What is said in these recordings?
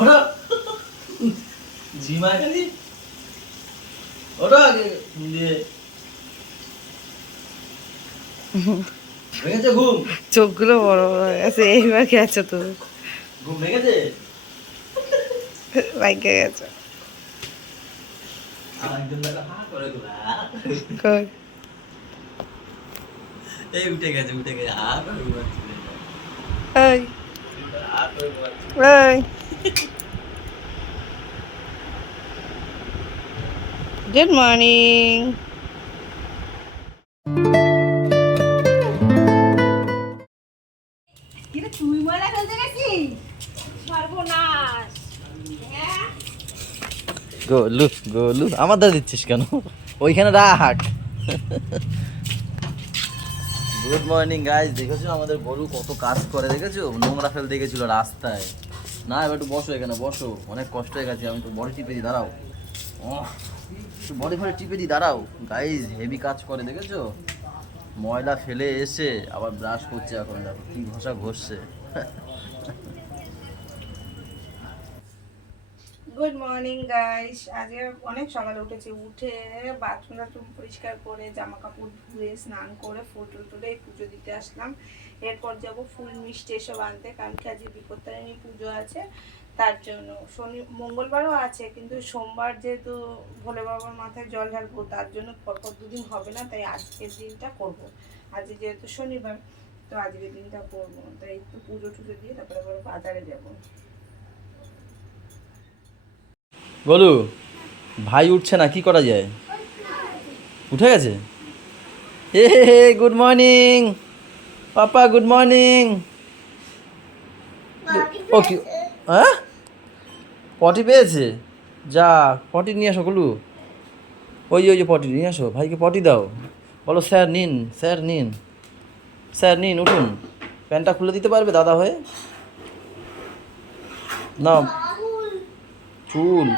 ওটা ঝিমা খালি ওটা আগে দিয়ে ভেঙেছে ঘুম? চোখগুলো বড় বড় হয়ে গেছে, এইবার গেছো তো, ঘুম ভেঙেছে? বাইকে গেছো। আরেকজন দেখো হা করে কই? এই উঠে গেছে হা করে ঘুমাচ্ছে। এই হা করে ঘুমাচ্ছে। এই গুড মর্নিং। তুই ময়লা ফেলতে গেছিস? সর্বনাশ। গোলু গোলু আমার দাদা দিচ্ছিস কেন? ওইখানে রাখ। গুড মর্নিং গাইস, দেখেছো আমাদের গরু কত কাজ করে, দেখেছো? নোংরা ফেলতে গেছিল রাস্তায়। না এবার একটু বসো, এখানে বসো, অনেক কষ্ট হয়ে গেছে। আমি তো বডি টিপে দিই, দাঁড়াও। একটু বডি ফডি টিপে দিই, দাঁড়াও। গাইস হেভি কাজ করে, দেখেছো? ময়লা ফেলে এসে আবার ব্রাশ করছে, এখন দেখো কি ঘষা ঘষছে। Good morning guys. আজকে অনেক সকালে উঠেছি, উঠে বাথরুম টাথরুম পরিষ্কার করে জামা কাপড় ধুয়ে স্নান করে ফুল টুল তুলে পুজো দিতে আসলাম। এরপর যাব ফুল মিষ্টি এসব আনতে, কারণ কি আজকে বিপত্তারিণী পুজো আছে, তার জন্য। শনি মঙ্গলবারও আছে, কিন্তু সোমবার যেহেতু ভোলে বাবার মাথায় জল ঢালবো, তার জন্য পরপর দুদিন হবে না, তাই আজকের দিনটা করব। আজকে যেহেতু শনিবার, তো আজকের দিনটা করবো, তাই একটু পুজো টুজো দিয়ে তারপরে আবার বাজারে যাবো। গোলু ভাই উঠছে না, কি করা যায়? উঠে গেছে? হে গুড মর্নিং পাপা, গুড মর্নিং। ও কি, হ্যাঁ পটি পেয়েছে? যা পটি নিয়ে আসো গোলু। ওই যে পটি নিয়ে আসো, ভাইকে পটি দাও। বলো স্যার নিন, স্যার নিন, স্যার নিন, উঠুন। প্যান্টটা খুলে দিতে পারবে দাদা হয়ে? না চুল,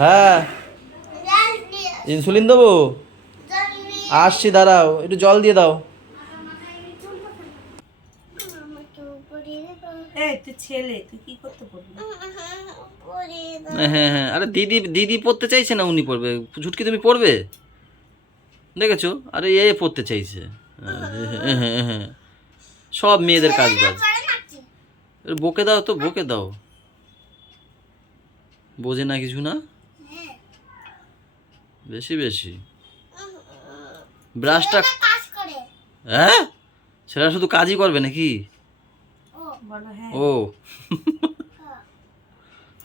হ্যাঁ ইনসুলিন দেবো, আসছি দাঁড়াও, একটু জল দিয়ে দাও। এই তুই ছেলে, তুই কি করতে পারবি? হ্যাঁ হ্যাঁ, আরে দিদি দিদি পড়তে চাইছে না, উনি পড়বে। ঝুটকি তুমি পড়বে, দেখেছো? আরে এ পড়তে চাইছে। হ্যাঁ হ্যাঁ হ্যাঁ, সব মেয়েদের কাজ বাজ। বকে দাও তো, বকে দাও। বোঝে না কিছু না, বেশি বেশি। ব্রাশটা, হ্যাঁ সেটা শুধু কাজই করবে নাকি? ও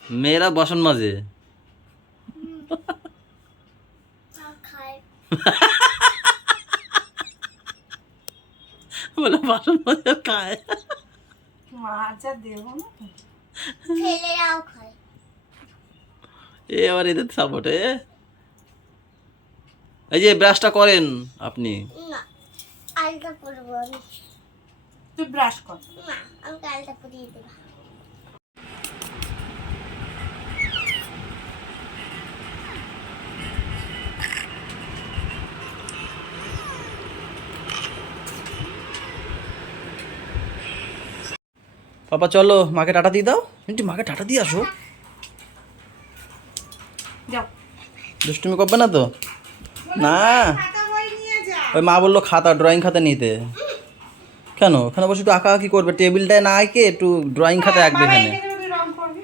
মেয়েরা বাসন মাজে। বলে বাসন মাজে আর খায়। মাজা দেবো না, ছেলেরাও খায়। এ আবার এদের সাপোর্টে। এই যে ব্রাশটা করেন আপনি। না, আলতা পরবো আমি। তুই ব্রাশ কর। না, আমি আলতা পরিয়ে দেবো। পাপা চলো মাকে টাটা দিয়ে দাও, মিন্টু মাকে টাটা দিয়ে আসো। যাও, দুষ্টুমি করবে না তো? না, খাতা বই নিয়ে যা। ওই মা বললো খাতা, ড্রয়িং খাতা নিতে। কেন ওখানে বসে একটু আঁকা আঁকি করবে, টেবিলটায় না আঁকে একটু ড্রয়িং খাতায় আঁকবে। বাবা, এখানে এখানে তুই রং করবি?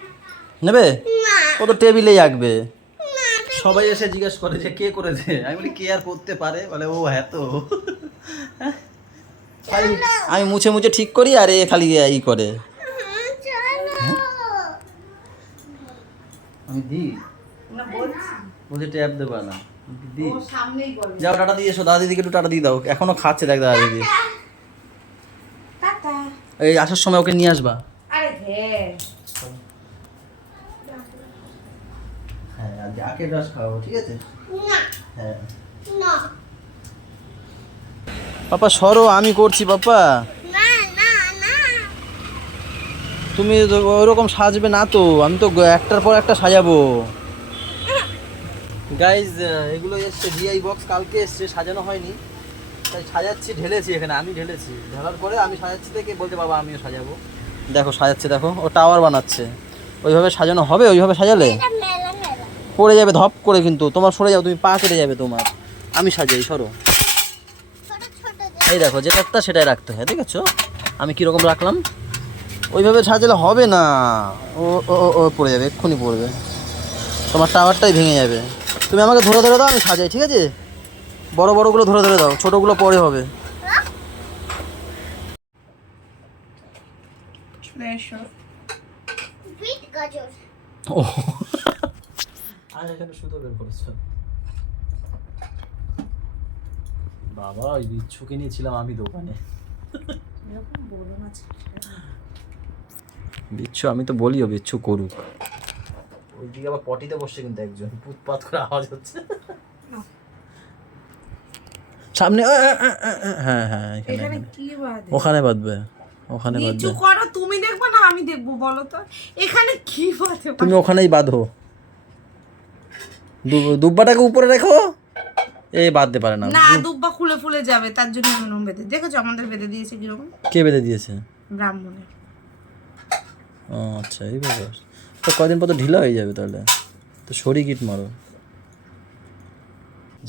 নেবে? না, ও তো টেবিলেই আঁকবে। সবাই এসে জিজ্ঞেস করে যে কে করেছে, আমি বলি কে আর করতে পারে, বলে ও হ্যাঁ তো। খালি আমি মুছে মুছে ঠিক করি, আর এ খালি ই করে। চলো। আমি দিই, না বলছি, বলছে ট্যাপ দেবা না, দিই। ও সামনেই বলে। যাও টাটা দিয়ে এসো, দাদা দিদিকে একটু টাটা দিয়ে দাও, এখনো খাচ্ছে দেখ দাদা দিদি। টাটা। এই আসার সময় ওকে নিয়ে আসবা। আরে হ্যাঁ, হ্যাঁ আগে ব্রাশ খাও, ঠিক আছে? না, হ্যাঁ না, পাপা সরো, আমি করছি পাপা। না, না, না। তুমি ওরকম সাজবে না তো, আমি তো একটার পর একটা সাজাবো। গাইজ এগুলো এসছে ভিআই বক্স, কালকে এসছে, সাজানো হয়নি, তাই সাজাচ্ছি, ঢেলেছি এখানে, আমি ঢেলেছি, ঢালার পরে আমি সাজাচ্ছি, থেকে বলতে বাবা আমিও সাজাবো। দেখো সাজাচ্ছে, দেখো ও টাওয়ার বানাচ্ছে। ওইভাবে সাজানো হবে? ওইভাবে সাজালে এটা মেলা মেলা। পড়ে যাবে ধপ করে, কিন্তু তোমার সরে যাও, তুমি পা কেটে যাবে তোমার। আমি সাজাই, সরো। ছোট ছোট এই দেখো যেটা সেটাই রাখতে হয়, দেখেছো আমি কীরকম রাখলাম? ওইভাবে সাজালে হবে না, ও ও ও ও পড়ে যাবে, এক্ষুনি পড়বে, তোমার টাওয়ারটাই ভেঙে যাবে। তুমি আমাকে ধরে ধরে দাও, আমি সাজাই, ঠিক আছে? বড় বড়গুলো ধরে ধরে দাও, ছোটোগুলো পরে হবে। চলে এসো। বিট গাজর। ও আর এখানে সুতো বের করেছো বাবা, ওই বিচ্ছুকে নিয়েছিলাম আমি দোকানে। এরকম বলো না। বিচ্ছু, আমি তো বলিও বিচ্ছু করুক। ওইদিকে আবার পটিতে বসছে কিন্তু একজন, পুতপাত করে আওয়াজ হচ্ছে সামনে। হ্যাঁ হ্যাঁ, এখানে এখানে কি বাদে? ওখানে বাঁধবে, ওখানে নিচু বাঁধবে। করো, তুমি দেখবে না আমি দেখবো? বলো তো এখানে কি বাদে? তুমি ওখানেই বাঁধো, দুব্বাটাকে উপরে রেখো। এই বাঁধতে পারে না। না, দুব্বা খুলে ফুলে যাবে, তার জন্য এরকম বেঁধে। দেখেছো আমাদের বেঁধে দিয়েছে কিরকম? কে বেঁধে দিয়েছে? ব্রাহ্মণের। ও আচ্ছা, এই ব্যাপার। তো কয়দিন পর তো ঢিলা হয়ে যাবে তাহলে, তো সরি গিট মারো।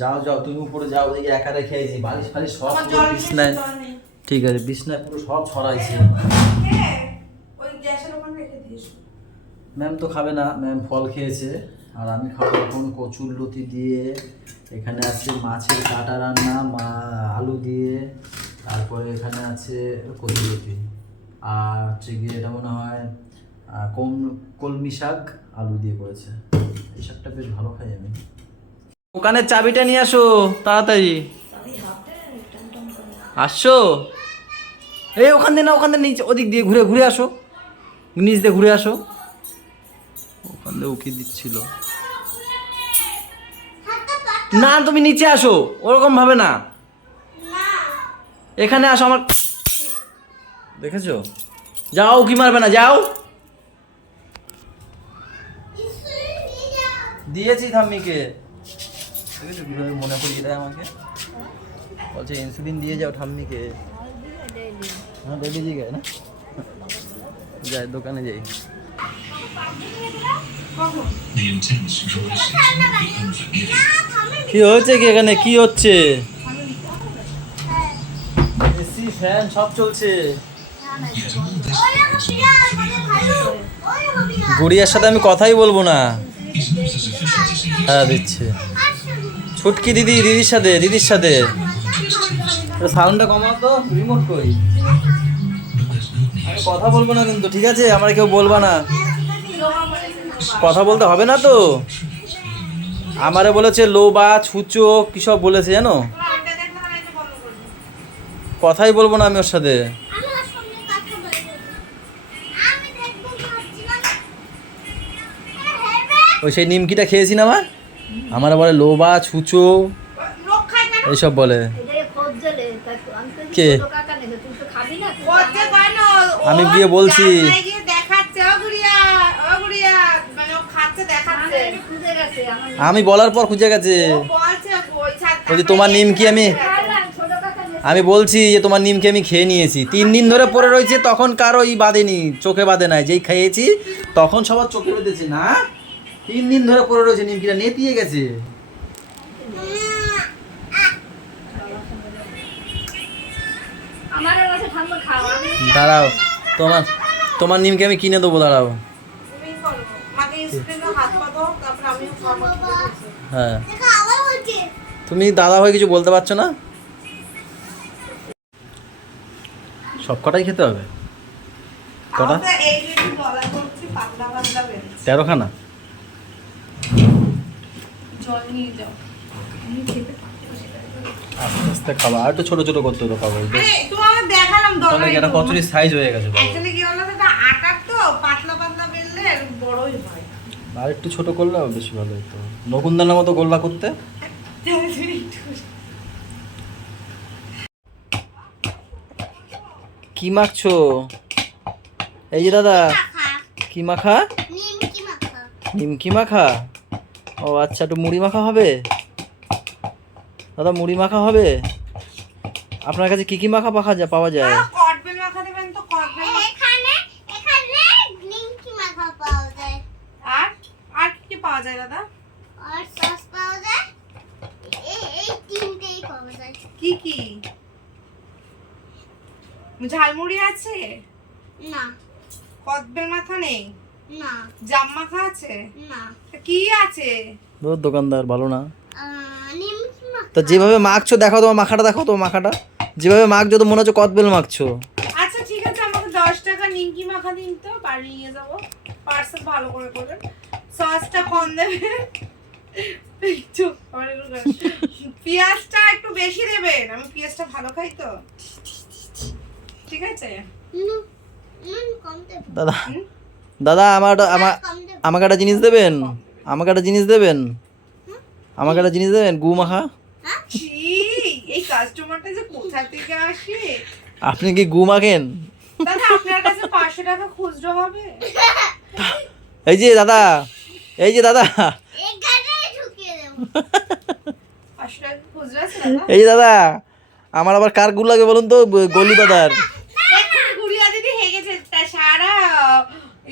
যাও যাও, তুমি উপরে যাও, দেখি একা রেখে আইছি, বালিশ ফালিশ সব পুরো বিছনায়। ঠিক আছে, বিছনায় পুরো সব ছড়াইছি। ওই গ্যাসের ওখানে রেখে দিয়েছো। ম্যাম তো খাবে না, ম্যাম ফল খেয়েছে। আর আমি খাবো এখন কচুর লতি দিয়ে। এখানে আছে মাছের কাটা রান্না, আলু দিয়ে। তারপরে এখানে আছে কচুর লতি। আর হচ্ছে গিয়ে এটা মনে হয় কলমি শাক আলু দিয়ে করেছে। এই শাকটা বেশ ভালো খাই আমি। দোকানের চাবিটা নিয়ে আসো তাড়াতাড়ি। আসছো? এই ওখান দিয়ে না, ওখান দিয়ে নিচে, ওদিক দিয়ে ঘুরে ঘুরে আসো, নিচ দিয়ে ঘুরে আসো। ওখান দিয়ে উকি দিচ্ছিল না, তুমি নিচে আসো, ওরকম ভাবে না, এখানে আসো। আমার দেখেছো? যাও, উকি মারবে না, যাও। দিয়েছি ঠাম্মিকে, দেখেছো কিভাবে মনে করিয়ে দেয় আমাকে, বলছে ইনসুলিন দিয়ে যাও ঠাম্মিকে। হ্যাঁ ডেলি দিয়ে না, যাই দোকানে যাই। কি হচ্ছে কি এখানে, কি হচ্ছে? এসি ফ্যান সব চলছে। গুড়িয়ার সাথে আমি কথাই বলবো না। হ্যাঁ দিচ্ছে ছুটকি দিদি, দিদির সাথে সাউন্ডটা কমাও তো, রিমোট কই? আমি কথা বলবো না কিন্তু, ঠিক আছে? আমার কেউ বলবা না, কথা বলতে হবে না তো। আমারে বলেছে লোবা ছুচো কি সব বলেছে জানো, কথাই বলবো না আমি ওর সাথে। ওই সেই নিমকিটা খেয়েছি না আমার বলে লোবা ছুচো এইসব বলে। কে? আমি গিয়ে বলছি, আমি বলার পর খুঁজে গেছে। বলছি তোমার নিমকি আমি বলছি যে তোমার নিমকি আমি খেয়ে নিয়েছি, 3 দিন ধরে পড়ে রয়েছে, তখন কারোই বাঁধেনি, চোখে বাঁধে নাই, যেই খেয়েছি তখন সবার চোখে বেঁধেছে। না 3 দিন ধরে পড়ে রয়েছে, নিমকিটা নেতিয়ে গেছে। দাঁড়াও, তোমার নিমকি আমি কিনে দেবো, দাঁড়াও। হ্যাঁ, তুমি দাদা হয়ে কিছু বলতে পারছো না? সব কটাই খেতে হবে? কটা? 13খানা। আস্তে আস্তে খাবা, আর একটু ছোট ছোট করতে হতো খাবো। তাহলে এটা কচুরির সাইজ হয়ে গেছে। আর একটু ছোট করলে বেশি ভালো হতো, নকুনদানার মতো গোল্লা করতে। কি মাখছো? এই যে দাদা, কি মাখা? নিমকি মাখা। ও আচ্ছা, একটু মুড়ি মাখা হবে দাদা, মুড়ি মাখা হবে। আপনার কাছে কি কি মাখা পাওয়া যায়? যায় দাদা? আর সস পাওয়া যায় এই তিনটেই পাওয়া যায়। কি কি? ঝালমুড়ি আছে? না কদবেল মাখা নেই? না জাম মাখা আছে? না তা কি আছে? দোকানদার ভালো না। নিমকি মাখা। তো যেভাবে মাখছো দেখাও তোমার মাখাটা, দেখাও তোমার মাখাটা যেভাবে মাখছো তো মনে হচ্ছে কদবেল মাখছো। আচ্ছা ঠিক আছে, আমাকে 10 টাকা নিমকি মাখা দিন তো, বাড়ি নিয়ে যাবো। পার্সেল ভালো করে করবেন, সসটা কম দেবেন, একটু পেঁয়াজটা একটু বেশি দেবেন, আমি পেঁয়াজটা ভালো খাই তো। ঠিক আছে কম দেব। দাদা দাদা কম দেব। আমাকে একটা জিনিস দেবেন, আমাকে একটা জিনিস দেবেন, আমাকে একটা জিনিস দেবেন, গু মাখা। ছি, এই কাস্টমারটা যে কোথা থেকে আসে। আপনি কি গু মাখেন? দাদা আপনার কাছে 500 টাকা খুচরো হবে? এই যে দাদা, এই যে দাদা, এখানে ঢুকিয়ে দেব। 500 টাকা খুচরো আছে দাদা? এই যে দাদা, আমার আবার কার গু লাগে বলুন তো? গলি দাদার। এক্ষুনি গুড়িয়া দিদি হেগেছে, তা সারা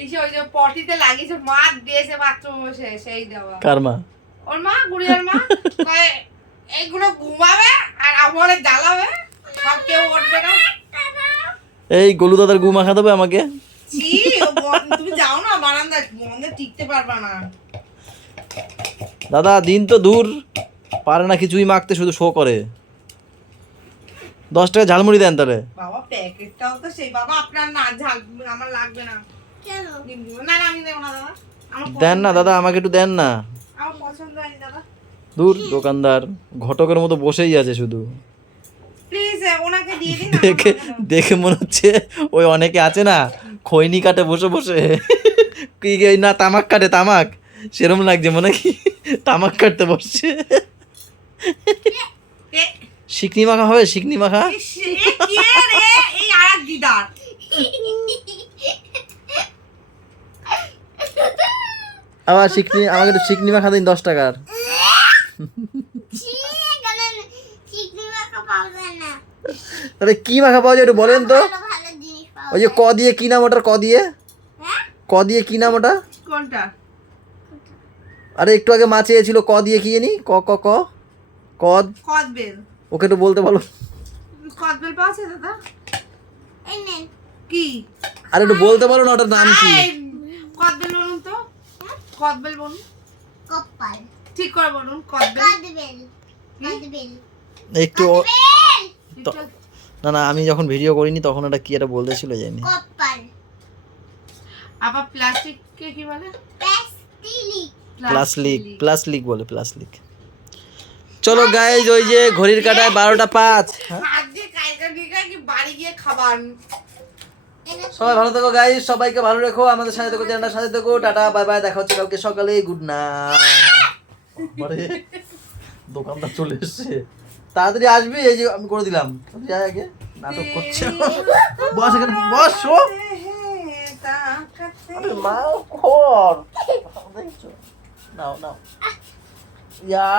এই যে ওই যে পটিতে লাগিয়েছে, মাছ দিয়েছে মাত্র বসে, সেই দেওয়া। কার মা? ওর মা, গুড়িয়ার মা কয় এইগুলো ঘুমাবে আর আমারে জ্বালাবে, সব কেউ উঠবে না। এই গলু দাদার গু মাখা দেবে আমাকে? ছি, তুমি যাও না বারান্দা, বন্ধে টিকতে পারবা না। দাদা দিন তো দূর, পারে না কিছুই মাখতে, শুধু শো করে। 10 টাকা ঝালমুড়ি দেন তাহলে। বাবা প্যাকেটটাও তো সেই, বাবা আপনার না, ঝাল আমার লাগবে না। কেন? না না আমি দেবো না দাদা, আমার দেন না দাদা, আমাকে একটু দেন না। আমার পছন্দ হয়নি দাদা। দূর দোকানদার ঘটকের মতো বসেই আছে শুধু। প্লিজ ওনাকে দিয়ে দিন। দেখে দেখে মনে হচ্ছে ওই অনেকে আছে না খৈনি কাটে বসে বসে, কি এই না তামাক কাটে, তামাক, সেরম লাগছে মনে কি তামাক কাটতে বসছে। এ- শিকনি মাখা হবে, শিকনি মাখা। ইস, এ কে রে? এই আরেক দিদার। আবার শিকনি, আমাকে একটু শিকনি মাখা দিন 10 টাকার। ছি, এখানে চিকনি মাখা পাওয়া যায় না। তাহলে কি মাখা পাওয়া যায় একটু বলেন তো? ভালো ভালো জিনিস পাওয়া ওই যে যায়। ক দিয়ে কি নাম ওটার, ক দিয়ে, হ্যাঁ? ক দিয়ে কি নাম ওটা? কোনটা? আরে একটু আগে মা চেয়েছিল ক দিয়ে কি জানি, ক ক ক কদ, কদবেল। ওকে একটু বলতে বলো। কদবেল পাওয়া আছে দাদা? এই নেন। কি? আর একটু বলতে বলো না ওটার নাম কি? এই, কদবেল বলুন তো, কদবেল বলুন, কপাল। ঠিক করে বলুন কদবেল। কাদবেল। কাদবেল। একটু কাদবেল। একটু- না না, আমি যখন ভিডিও করিনি তখন এটা কি এটা বলতেছিল জানি। কপাল। আবার প্লাস্টিককে কি বলে? প্লাস্টিক। প্লাস্টিক, প্লাস্টিক বলে, প্লাস্টিক। চলো গাইজ, ওই যে ঘড়ির কাঁটায় 12টা 5। হাত দিয়ে কাইকা দিকা কি বাড়ি গিয়ে খাবার। সবাই ভালো থেকো গাইজ, সবাইকে ভালো রেখো, আমাদের সাথে থেকো, চ্যানেলটার সাথে থেকো, টাটা বাই বাই, দেখা হচ্ছে কালকে সকালে, গুড নাইট। আরে দোকানদার চলে এসেছে, তাড়াতাড়ি আসবি, এই যে আমি করে দিলাম, যাই আগে নাটক করছে। বস এখানে, বস ও। আরে নাও খর, দেখছো, নাও নাও, ইয়া